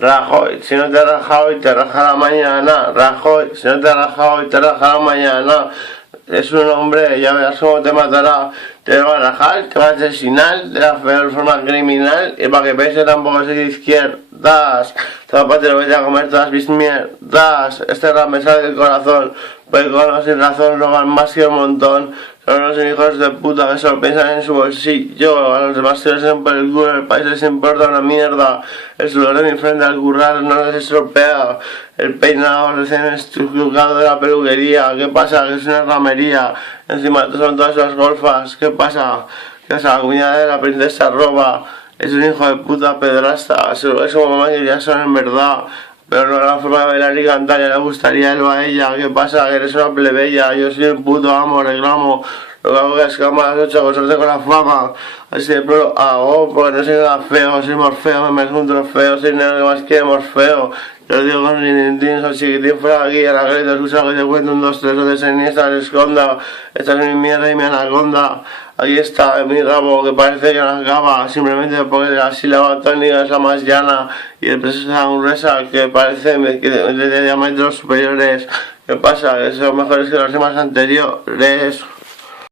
Rajoy, si no te raja hoy, te rajará mañana. Rajoy, si no te raja hoy, te rajará mañana. Es un hombre, ya verás cómo te matará. Te va a rajar, te va a asesinar de la peor forma criminal. Y para que veas que tampoco soy de izquierdas. Zapatero, vete a comer todas mis mierdas. Este rap me sale del corazón. Pues con o sin razón roban más que un montón. Son los hijos de puta que solo piensan en su bolsillo. A los demás se les den por el culo, el país les importa una mierda. El sudor de mi frente al currar no les estropea. El peinado recién estucado de la peluquería. ¿Qué pasa? Que es una ramería. Encima son todas las golfas. ¿Qué pasa? Que es la cuñada de la princesa roba. Es un hijo de puta pedrasta. Seguro que su mamá y ya son en verdad. Pero no la forma de bailar y cantar, ya le gustaría él o a ella. ¿Qué pasa? Que eres una plebeya, yo soy el puto amo, reclamo. Lo que hago es que a las 8 con suerte con la fama. Así de pro hago, porque no soy nada feo, soy Morfeo, me merezco un trofeo, soy negro que más quiere Morfeo. Yo lo digo con Ninintín, soy chiquitín fuera de aquí, a la grita, escucha que te cuento un 2, 3, no te siniestra, le esconda. Esta es mi mierda y mi anaconda. Ahí está mi rabo que parece que no acaba, simplemente porque la sílaba tónica es la más llana y el preso es la gruesa que parece de diámetros superiores. ¿Qué pasa? Que son mejores que los demás anteriores.